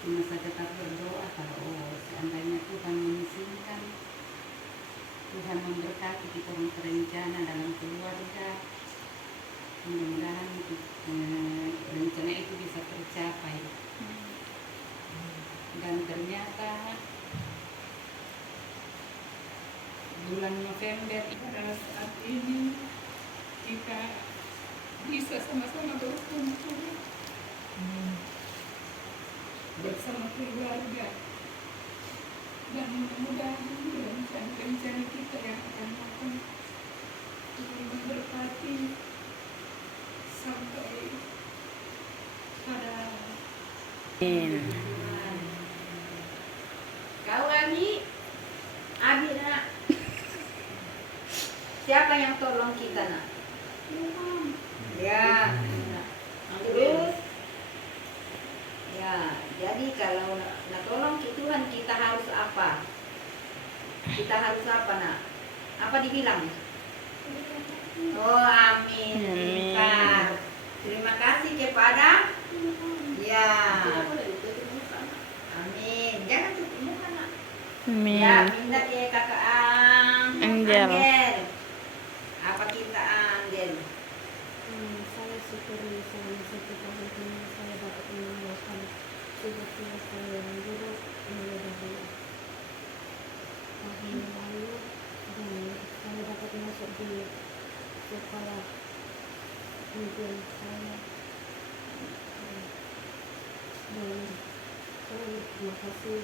Cuma saja tetap berdoa kalau seandainya Tuhan mengizinkan, Tuhan memberkati kita orang berencana dalam keluarga, mudah-mudahan rencana itu bisa tercapai. Dan ternyata bulan November pada saat ini kita bisa sama-sama berkumpul bersama keluarga, dan mudah-mudahan rencana kita yang akan datang Tuhan memberkati sampai pada Kau Abi nak. Siapa yang tolong kita nak? Ya. Terus ya, jadi kalau nak tolong Tuhan kita harus apa? Kita harus apa nak? Apa dibilang? Oh amin. Pintar. Terima kasih kepada ya. Amin. Jangan tutup muka nak. Amin. Ya, minta ke kakak Angel. Apa kita Angel? Saya syukuri selama 1 tahun ini saya dapat meninggalkan tugas-tugas saya yang buruk mulai dari tahun yang lalu, dan saya dapat masuk di sekolah impian saya, dan saya terima kasih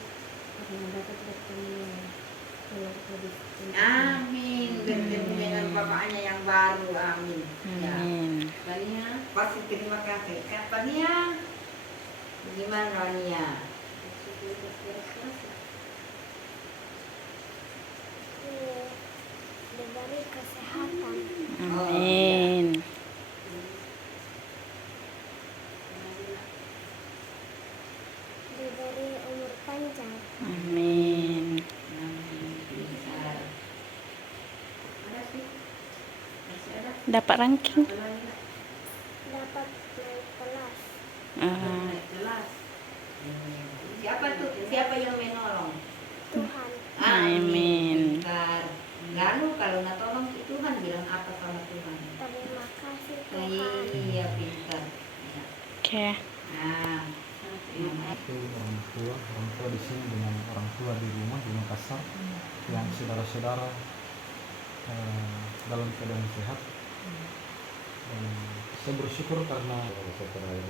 karena dapat bertemu keluarga di sini. Amin. Bertemu dengan bapaknya yang baru. Amin. Ya. Amin. Vania, pasti terima kasih. Kak Vania, gimana Vania? Diberi kesehatan, Amin. diberi umur panjang, Amin. Pintar. Ada sih? Masih ada? Dapat ranking. Ada lagi nggak? dapat naik kelas. Naik kelas. Siapa tuh? Siapa yang menolong? Tuhan, Amin. Pintar. Lalu kalau nak tolong Tuhan bilang apa sama Tuhan? terima kasih Tuhan. Iya pintar. Ya. Oke. Nah, Itu orang tua di sini dengan orang tua di rumah di Makassar, yang saudara-saudara dalam keadaan sehat. Dan saya bersyukur karena iya, bisa kenal.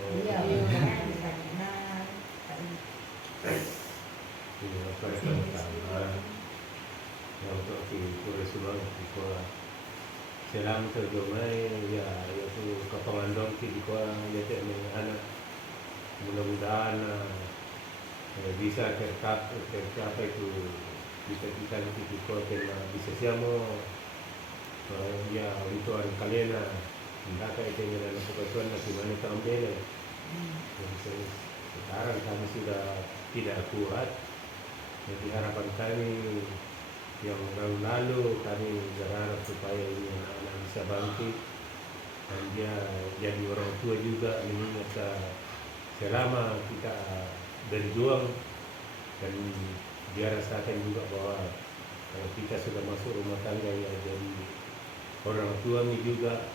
Selang terjemai ya itu kepengandong di kuah ya anak mudah-mudahan bisa tercapai itu bisa kita di kuah bisa siamo ya untuk kalian mereka itu dengan kebutuhan di mana tampil. Sekarang kami sudah tidak kuat, jadi harapan kami yang lalu kami berharap supaya ini anak-anak bisa bangkit dan dia jadi orang tua juga mengingat selama kita berjuang, dan dia rasakan juga bahwa kalau kita sudah masuk rumah tangga ya jadi orang tua ini juga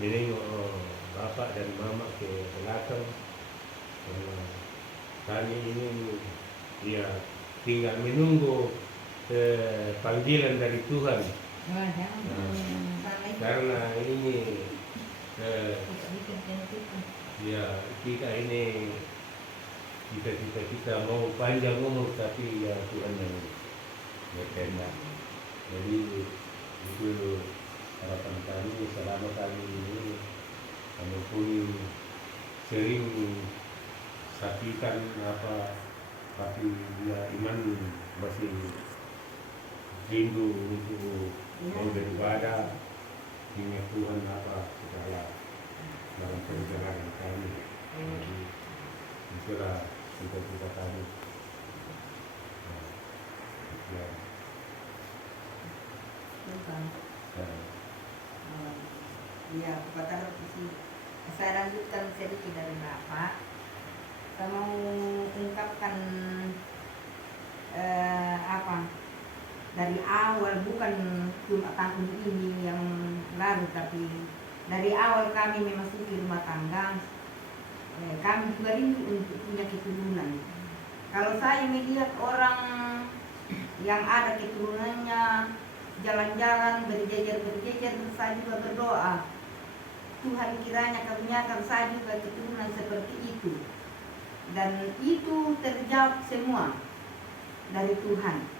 menengok bapak dan mama ke belakang. Kami ini ya tinggal menunggu panggilan dari Tuhan. Karena ini ya kita ini kita mau panjang umur, tapi ya Tuhan yang berkehendak. Jadi itu harapan kami selama kami ini, walaupun sering sakitan apa, tapi ya iman masih rindu untuk mau beribadah, ingat Tuhan apa segala dalam perjalanan kami. Jadi itulah cita-cita kami. Ya. Ya, kepada saya lanjutkan sedikit dari Bapak. Sama akan dari awal, bukan cuma tahun ini yang lalu, tapi dari awal kami memasuki rumah tangga, kami juga rindu untuk punya keturunan. Kalau saya melihat orang yang ada keturunannya jalan-jalan berjejer-berjejer, saya juga berdoa, Tuhan kiranya karuniakan saya juga keturunan seperti itu. Dan itu terjawab semua dari Tuhan.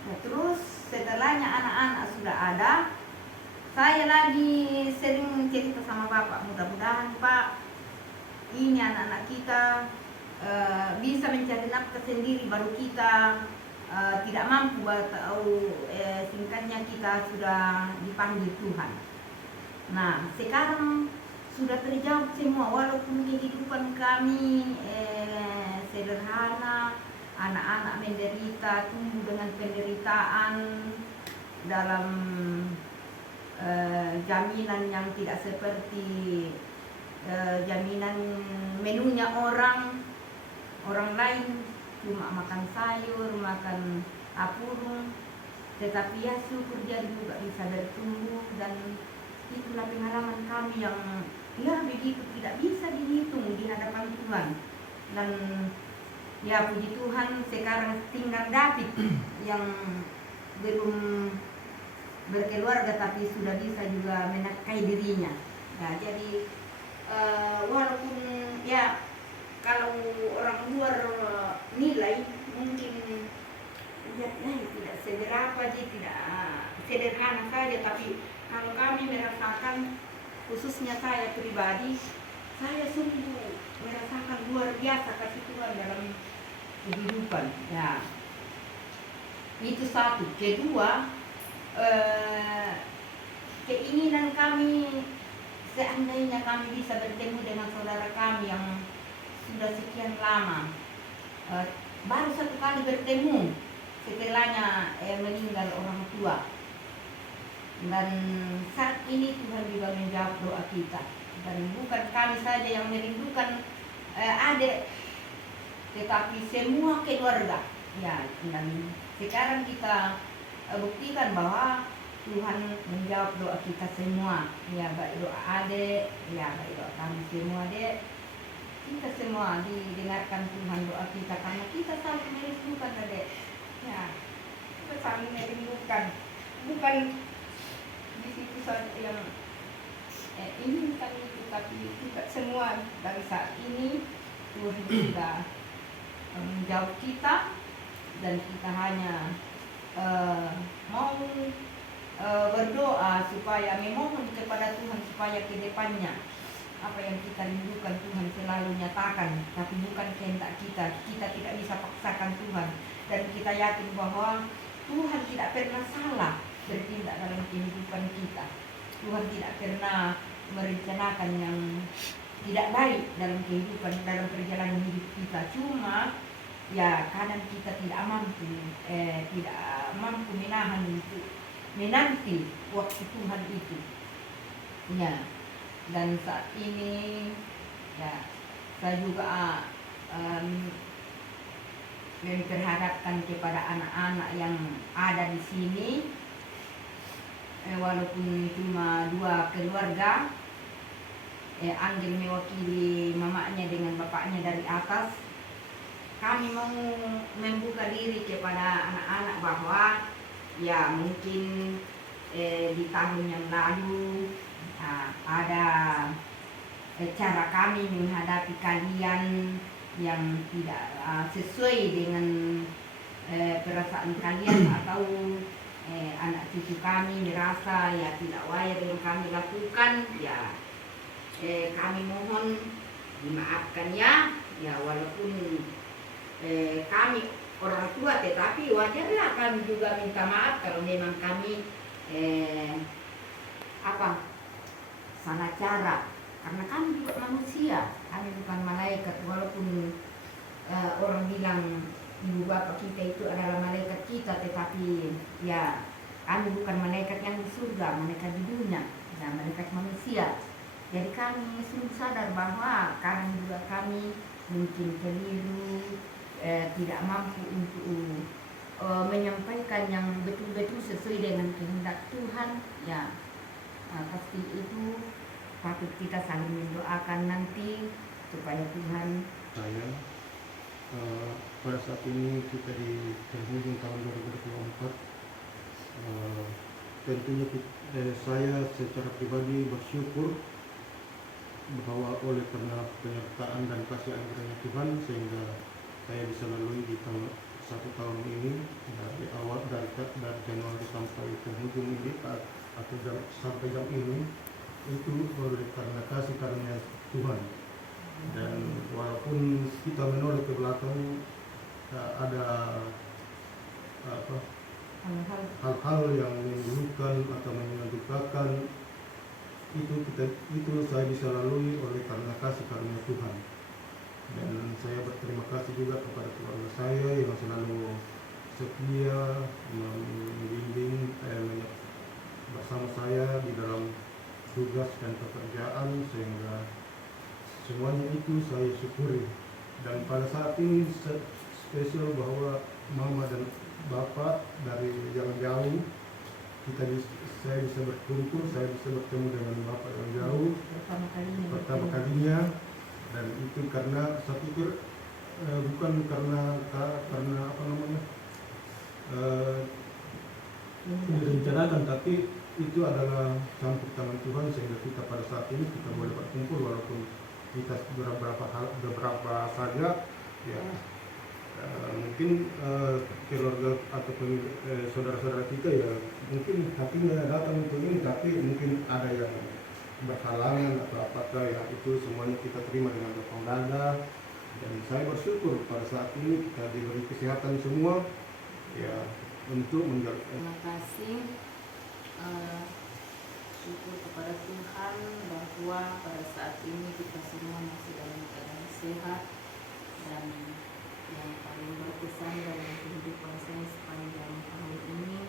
Nah, terus setelahnya anak-anak sudah ada, saya lagi sering cerita sama Bapak, mudah-mudahan Pak, ini anak-anak kita bisa mencari nafkah sendiri, baru kita tidak mampu, atau singkatnya kita sudah dipanggil Tuhan. Nah, sekarang sudah terjawab semua, walaupun kehidupan kami sederhana, anak-anak menderita, tumbuh dengan penderitaan dalam jaminan yang tidak seperti jaminan menunya orang lain, cuma makan sayur, makan apurung, tetapi ya syukur dia juga bisa bertumbuh. Dan itulah pengalaman kami yang ya begitu tidak bisa dihitung di hadapan Tuhan. Dan ya puji Tuhan, sekarang tinggal David yang belum berkeluarga tapi sudah bisa juga menafkahi dirinya. Nah, jadi walaupun ya kalau orang luar nilai mungkin ya tidak seberapa, tidak sederhana saja, tapi kalau kami merasakan, khususnya saya pribadi, saya sungguh merasakan luar biasa kasih Tuhan dalam kehidupan. Ya, itu satu. Kedua, keinginan kami seandainya kami bisa bertemu dengan saudara kami yang sudah sekian lama, baru satu kali bertemu setelahnya meninggal orang tua. Dan saat ini Tuhan juga menjawab doa kita. Dan bukan kami saja yang merindukan adik, tetapi semua keluarga. Ya, dan sekarang kita buktikan bahwa Tuhan menjawab doa kita semua. Ya, baik doa adik, ya baik doa kami semua adik. Kita semua didengarkan Tuhan doa kita, karena kita saling merindukan adik. Ya, kita saling merindukan. Bukan di situ saja yang inginkan itu, tapi kita semua dari saat ini Tuhan sudah menjawab kita, dan kita hanya mau berdoa supaya memohon kepada Tuhan supaya ke depannya apa yang kita rindukan Tuhan selalu nyatakan, tapi bukan kehendak kita. Kita tidak bisa paksakan Tuhan, dan kita yakin bahwa Tuhan tidak pernah salah bertindak dalam kehidupan kita. Tuhan tidak pernah merencanakan yang tidak baik dalam kehidupan, dalam perjalanan hidup kita. Cuma ya kadang kita tidak mampu menahan untuk menanti waktu Tuhan itu. Ya, dan saat ini ya saya juga memperharapkan kepada anak-anak yang ada di sini, walaupun cuma 2 keluarga, Anggel mewakili mamanya dengan bapaknya dari atas. Kami mau membuka diri kepada anak-anak bahwa ya mungkin di tahun yang lalu ada cara kami menghadapi kalian yang tidak sesuai dengan perasaan kalian, atau anak cucu kami merasa ya tidak wajar yang kami lakukan. Ya, kami mohon dimaafkan ya walaupun kami orang tua, tetapi wajarlah kami juga minta maaf kalau memang kami salah cara, karena kami juga manusia, kami bukan malaikat. Walaupun orang bilang ibu bapak kita itu adalah malaikat kita, tetapi ya kami bukan malaikat yang di surga, malaikat di dunia, nah malaikat manusia. Jadi kami sungguh sadar bahwa kadang juga kami mungkin keliru, tidak mampu untuk menyampaikan yang betul-betul sesuai dengan kehendak Tuhan, ya pasti itu patut kita saling mendoakan nanti supaya Tuhan. Saya pada saat ini kita di penghujung tahun 2024, tentunya saya secara pribadi bersyukur bahwa oleh karena penyertaan dan kasih anugerahnya Tuhan sehingga saya bisa lalui di satu tahun ini dari awal dari Januari sampai penghujung ini atau sampai jam ini, itu oleh karena kasih karunia Tuhan. Dan walaupun kita menoleh ke belakang ada hal-hal yang memilukan atau menyedihkan, itu saya bisa lalui oleh karena kasih karunia Tuhan. Dan saya berterima kasih juga kepada keluarga saya yang selalu setia membimbing bersama saya di dalam tugas dan pekerjaan, sehingga semuanya itu saya syukuri. Dan pada saat ini spesial bahwa mama dan bapak dari yang jauh, saya bisa berkumpul, saya bisa bertemu dengan bapak yang jauh pertama kalinya. Dan itu karena saya pikir bukan karena direncanakan, tapi itu adalah campur tangan Tuhan sehingga kita pada saat ini kita boleh berkumpul walaupun kita beberapa saja, ya mungkin keluarga ataupun saudara-saudara kita ya mungkin hatinya datang untuk ini, tapi mungkin ada yang berhalangan atau apakah, ya itu semuanya kita terima dengan lapang dada. Dan saya bersyukur pada saat ini kita diberi kesehatan semua, ya untuk menjaga. Terima kasih, syukur kepada Tuhan bahwa pada saat ini kita semua masih dalam keadaan sehat. Dan yang paling berkesan dalam kehidupan saya sepanjang tahun ini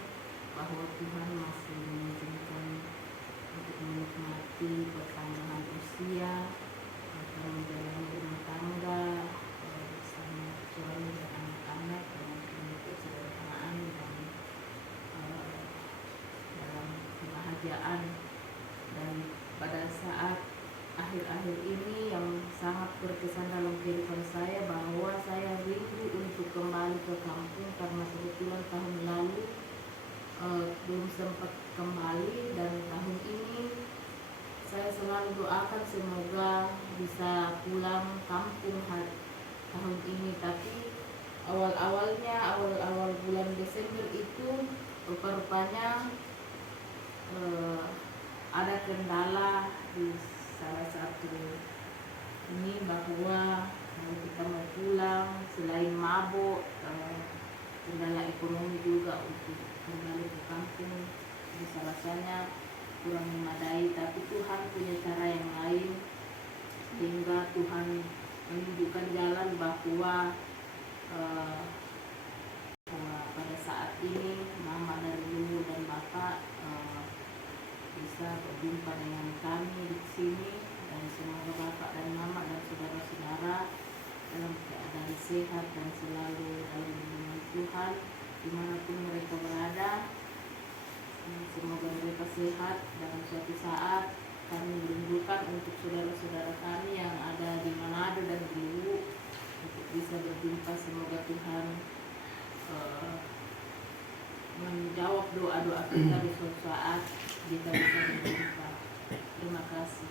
bahwa Tuhan masih mengizinkan untuk menikmati pertambahan usia, akan menjalani rumah tangga bersama suami dan anak-anak dengan penuh kesederhanaan dan dalam kebahagiaan. Dan pada saat akhir-akhir ini yang sangat berkesan dalam kehidupan saya bahwa saya rindu untuk kembali ke kampung karena kebetulan tahun lalu belum sempat kembali, dan tahun ini saya selalu doakan semoga bisa pulang kampung tahun ini. Tapi awal bulan Desember itu rupa-rupanya ada kendala di salah satu ini bahwa kita mau pulang, selain mabuk, kendala ekonomi juga untuk kembali ke kampung bisa rasanya kurang memadai. Tapi Tuhan punya cara yang lain sehingga Tuhan menunjukkan jalan bahwa pada saat ini mama dari ibu dan bapak bisa berjumpa dengan kami di sini, dan semoga bapak dan mama dan saudara-saudara dalam keadaan sehat dan selalu dalam lindungan Tuhan dimanapun mereka berada. Semoga mereka sehat, dan suatu saat kami merindukan untuk saudara-saudara kami yang ada di Manado dan di Luwu untuk bisa berjumpa. Semoga Tuhan menjawab doa-doa kita di suatu saat kita bisa berjumpa. Terima kasih.